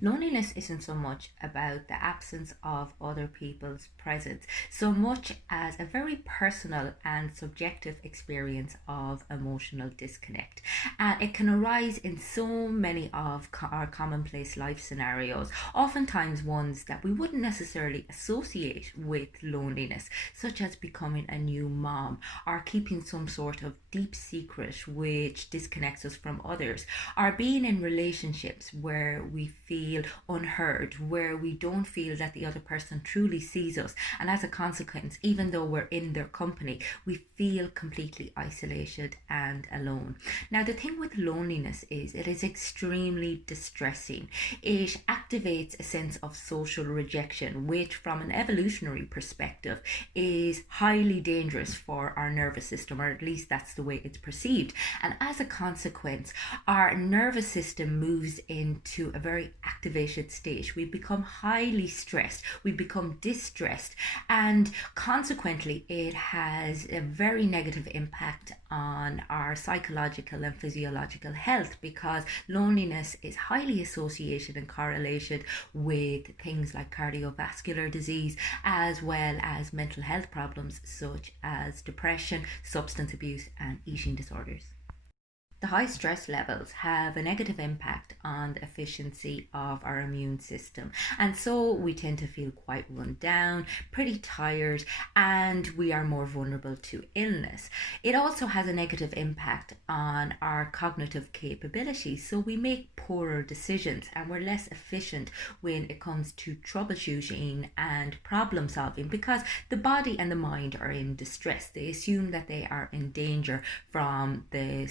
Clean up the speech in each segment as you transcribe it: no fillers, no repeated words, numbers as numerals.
Loneliness isn't so much about the absence of other people's presence, so much as a very personal and subjective experience of emotional disconnect. And it can arise in so many of our commonplace life scenarios, oftentimes ones that we wouldn't necessarily associate with loneliness, such as becoming a new mom or keeping some sort of deep secret which disconnects us from others, or being in relationships where we feel unheard, where we don't feel that the other person truly sees us, and as a consequence, even though we're in their company, we feel completely isolated and alone. Now, the thing with loneliness is it is extremely distressing. It activates a sense of social rejection, which, from an evolutionary perspective, is highly dangerous for our nervous system, or at least that's the way it's perceived. And as a consequence, our nervous system moves into a very activated state. We become highly stressed, we become distressed, and consequently, it has a very negative impact on our psychological and physiological health, because loneliness is highly associated and correlated with things like cardiovascular disease, as well as mental health problems such as depression, substance abuse, and eating disorders. The high stress levels have a negative impact on the efficiency of our immune system, and so we tend to feel quite run down, pretty tired, and we are more vulnerable to illness. It also has a negative impact on our cognitive capabilities, so we make poorer decisions and we're less efficient when it comes to troubleshooting and problem solving, because the body and the mind are in distress. They assume that they are in danger from the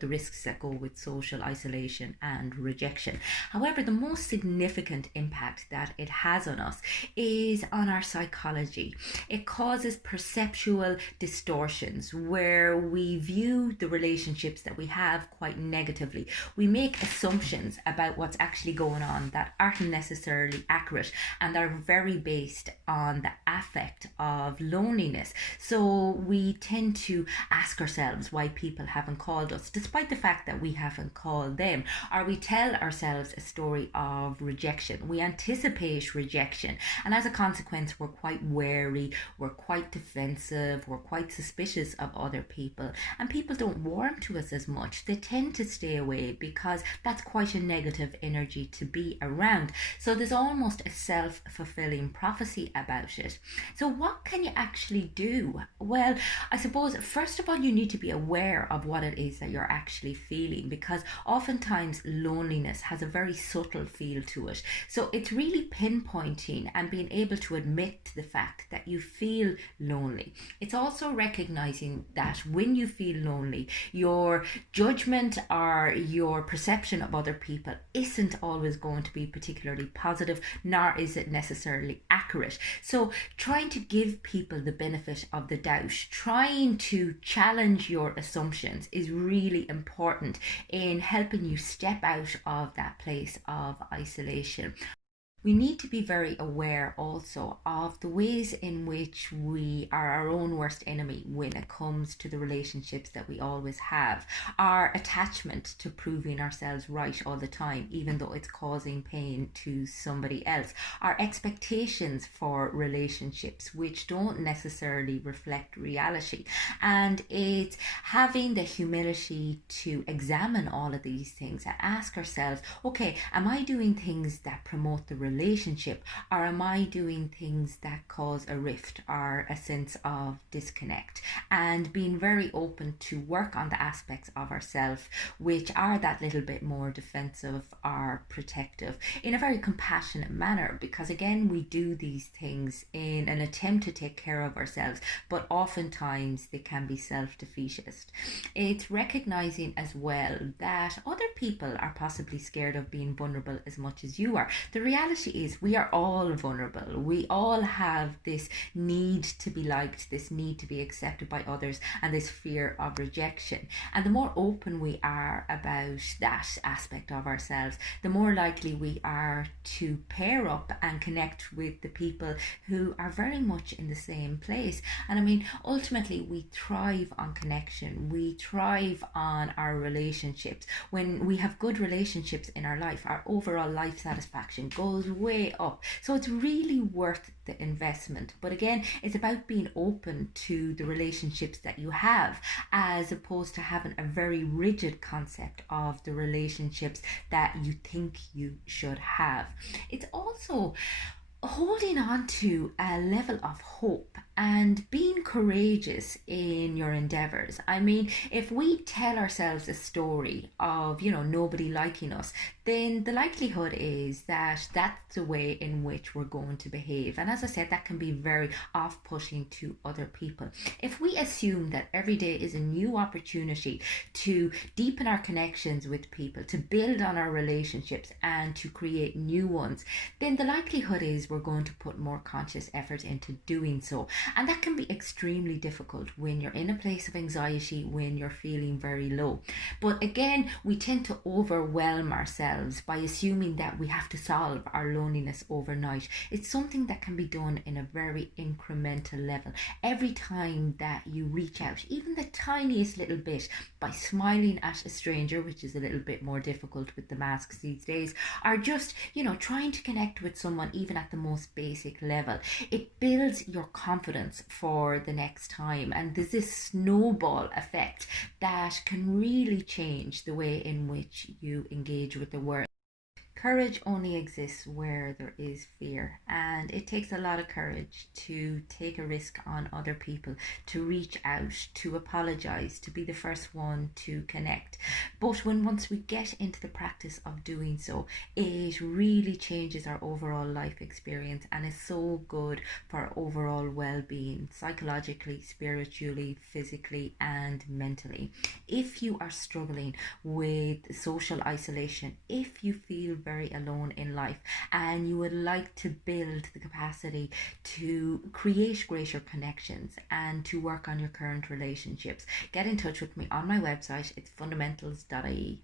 risks that go with social isolation and rejection. However, the most significant impact that it has on us is on our psychology. It causes perceptual distortions where we view the relationships that we have quite negatively. We make assumptions about what's actually going on that aren't necessarily accurate and are very based on the affect of loneliness. So we tend to ask ourselves why people haven't called us, despite the fact that we haven't called them. Or we tell ourselves a story of rejection. We anticipate rejection, and as a consequence, we're quite wary, we're quite defensive, we're quite suspicious of other people, and people don't warm to us as much. They tend to stay away because that's quite a negative energy to be around. So there's almost a self-fulfilling prophecy about it. So what can you actually do? Well, I suppose first of all you need to be aware of what it is that you're actually feeling, because oftentimes loneliness has a very subtle feel to it. So it's really pinpointing and being able to admit to the fact that you feel lonely. It's also recognizing that when you feel lonely, your judgment or your perception of other people isn't always going to be particularly positive, nor is it necessarily accurate. So trying to give people the benefit of the doubt, trying to challenge your assumptions is really important in helping you step out of that place of isolation. We need to be very aware also of the ways in which we are our own worst enemy when it comes to the relationships that we always have. Our attachment to proving ourselves right all the time, even though it's causing pain to somebody else. Our expectations for relationships, which don't necessarily reflect reality. And it's having the humility to examine all of these things and ask ourselves, okay, am I doing things that promote the relationship, or am I doing things that cause a rift or a sense of disconnect? And being very open to work on the aspects of ourselves which are that little bit more defensive or protective in a very compassionate manner, because again we do these things in an attempt to take care of ourselves, but oftentimes they can be self-defeatist. It's recognizing as well that other people are possibly scared of being vulnerable as much as you are. The reality reality is we are all vulnerable. We all have this need to be liked, this need to be accepted by others, and this fear of rejection. And the more open we are about that aspect of ourselves, the more likely we are to pair up and connect with the people who are very much in the same place. And I mean, ultimately, we thrive on connection, we thrive on our relationships. When we have good relationships in our life, our overall life satisfaction goes way up. So it's really worth the investment. But again, it's about being open to the relationships that you have, as opposed to having a very rigid concept of the relationships that you think you should have. It's also holding on to a level of hope and being courageous in your endeavors. I mean, if we tell ourselves a story of, nobody liking us, then the likelihood is that that's the way in which we're going to behave. And as I said, that can be very off-putting to other people. If we assume that every day is a new opportunity to deepen our connections with people, to build on our relationships and to create new ones, then the likelihood is we're going to put more conscious effort into doing so. And that can be extremely difficult when you're in a place of anxiety, when you're feeling very low. But again, we tend to overwhelm ourselves by assuming that we have to solve our loneliness overnight. It's something that can be done in a very incremental level. Every time that you reach out, even the tiniest little bit, by smiling at a stranger, which is a little bit more difficult with the masks these days, or just, trying to connect with someone even at the most basic level, it builds your confidence for the next time. And there's this snowball effect that can really change the way in which you engage with the world. Courage only exists where there is fear, and it takes a lot of courage to take a risk on other people, to reach out, to apologize, to be the first one to connect. But once we get into the practice of doing so, it really changes our overall life experience and is so good for our overall well-being, psychologically, spiritually, physically, and mentally. If you are struggling with social isolation, if you feel very alone in life and you would like to build the capacity to create greater connections and to work on your current relationships, get in touch with me on my website. It's fundamentals.ie.